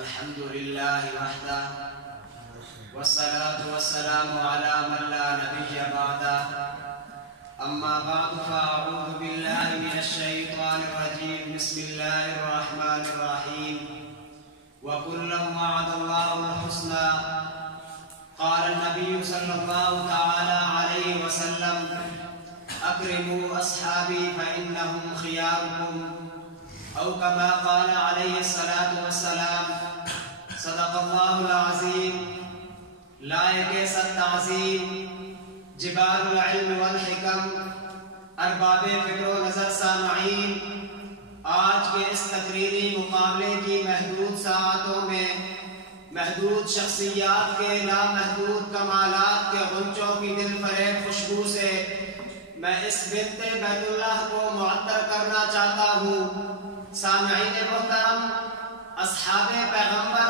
الحمد لله وحده والصلاة والسلام على من لا نبي بعده أما بعد فأعوذ بالله من الشيطان الرجيم بسم الله الرحمن الرحيم وكلا وعد الله الحسنى قال النبي صلى الله تعالى عليه وسلم أكرموا أصحابي فإنهم خياركم أو كما قال عليه الصلاة والسلام صدق الله العظيم لائق ست تعظیم جبال العلم والحکم ارباب فکر و نظر سامعین، آج کے اس تقریری مقابلے کی محدود ساعتوں میں محدود شخصیات کے لامحدود کمالات کے غنچوں کی دل فریب خوشبو سے میں اس بنت بیت اللہ کو معطر کرنا چاہتا ہوں۔ سامعین محترم، اصحاب پیغمبر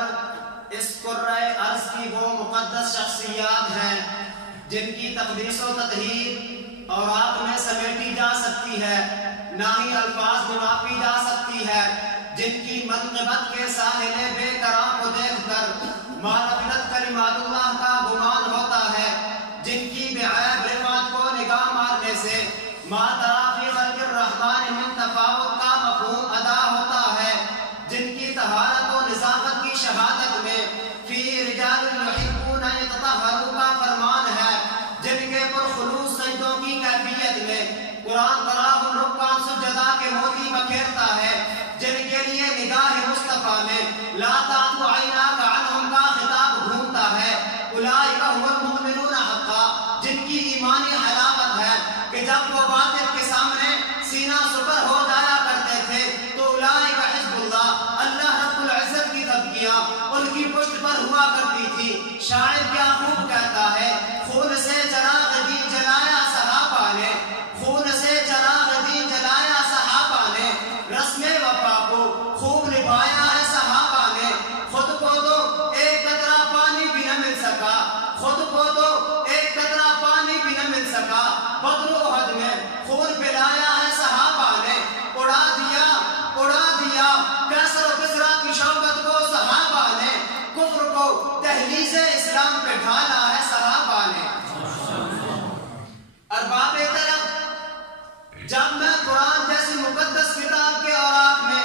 اس قرۂ ارض کی وہ مقدس شخصیات ہیں جن کی تقدیس و تطہیر اوراق میں سمیٹی جا سکتی ہے، نہ ہی الفاظ میں ماپی جا سکتی ہے، جن کی منقبت کے ساحل بے قرار کو دیکھ کر معرفت کلمات اللہ کا گمان ہوتا ہے، جن کی بعیب رفعت کو نگاہ مارنے سے ما تری فی خلق الرحمن من تفاوت کا مفہوم ادا ہوتا ہے، جن کی طہارت و نظافت کی شہادت میں فی رجال یحبون یتطہروا کا فرمان ہے، جن کے پرخلوص سجدوں کی کیفیت میں قرآن تراہم رکعاں سجدہ کے موتی بکھیرتا ہے، جن کے لیے نگاہ مصطفیٰ میں لا تعد عیناک عنہم کا خطاب گھومتا ہے، اولئک هم المؤمنون حقا، جن کی ایمانی حلاوت ہے کہ جب وہ باطل کے سامنے سینہ سپر ہو جایا کرتے تھے تو اولئک حزب اللہ، اللہ رب العزت کی تھپکیاں ان کی پشت پر ہوا کرتی تھی۔ شاعر کیا خوب کہتا ہے، خون سے چراغ دین جلایا صحابہ نے، خون سے چراغ دین جلایا صحابہ نے، رسم وفا کو خوب نبھایا ہے صحابہ نے، خود کو تو ایک قطرہ پانی بھی نہ مل سکا، خود کو تو ایک قطرہ پانی بھی نہ مل سکا، بدر احد میں خون پلایا ہے صحابہ نے، اڑا دیا کیسر و کسریٰ کی شوکت کو صحابہ نے، کفر کو دہلیز اسلام پہ ڈھالا ہے صحابہ نے۔ ارباب طلب، جب میں قرآن جیسی مقدس کتاب کے اوراق میں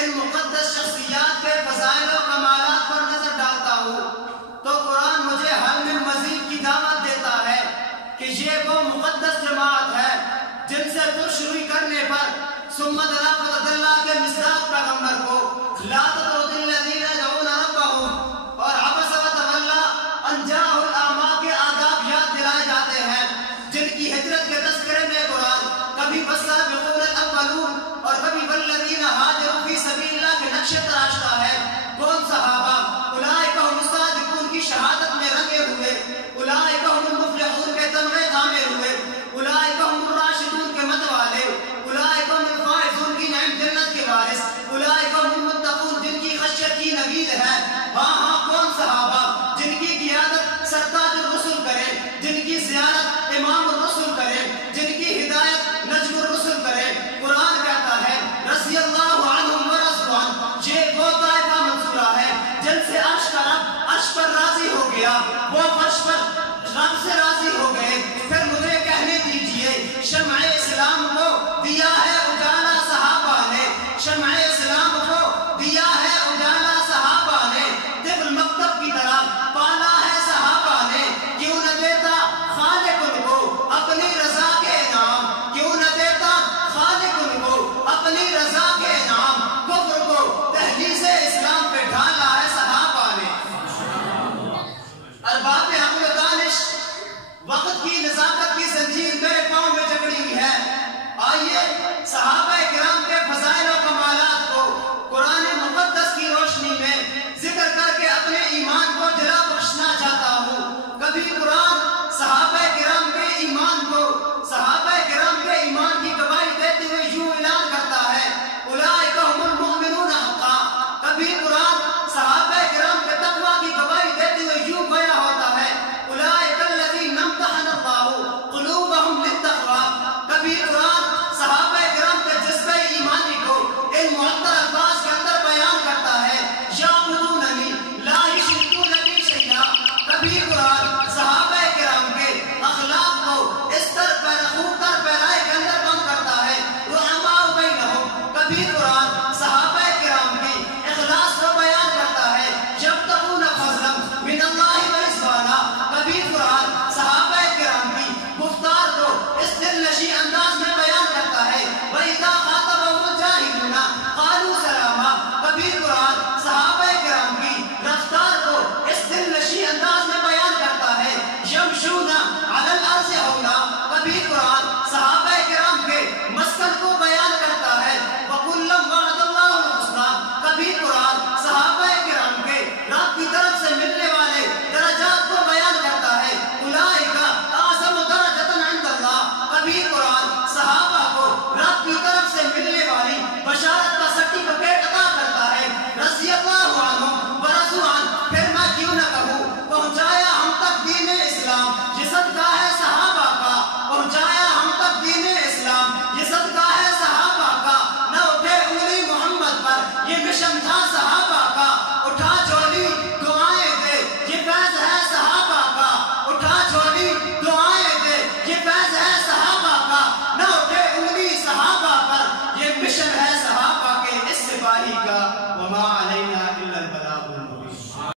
ان مقدس شخصیات کے فضائل و کمالات پر نظر ڈالتا ہوں تو قرآن مجھے حل من مزید کی دعوت دیتا ہے کہ یہ وہ مقدس جماعت ہے جن سے ترشروئی کرنے پر سمت رافت اللہ کے مصداق پیغمبر کو لا تطرد الذین یدعون ربہم اور عبس وتولی ان جاءہ الاعمی کے آداب یاد دلائے جاتے ہیں، جن کی ہجرت کے تذکرے میں قرآن کبھی والسابقون الاولون اور کبھی والذین ہاجروا فی سبیل اللہ کے نقشے تراشتا ہے۔ کون صحابہ؟ اولئک هم الصادقون کی شہادت میں رنگے ہوئے، اولئک هم المفلحون کے تمغے تھامے ہوئے، اولئک هم الراشدون کے متوالے، اولئک هم الفائزون کی نعیم جنت کے وارث، اولئک هم المتقون جن کی خشیت کی نوید ہے۔ ہاں کون صحابہ جن کی قیادت سرتاج الرسل کرے، جن کی زیارت امام الرسل کرے، جن کی ہدایت نجم الرسل کرے۔ قرآن کہتا ہے رضی اللہ عنہم ورضوا عنہ، یہ وہ طائفہ منصورہ ہے جن سے عرش کا رب عرش پر راضی ہو گیا، وہ فرش پر رب سے راضی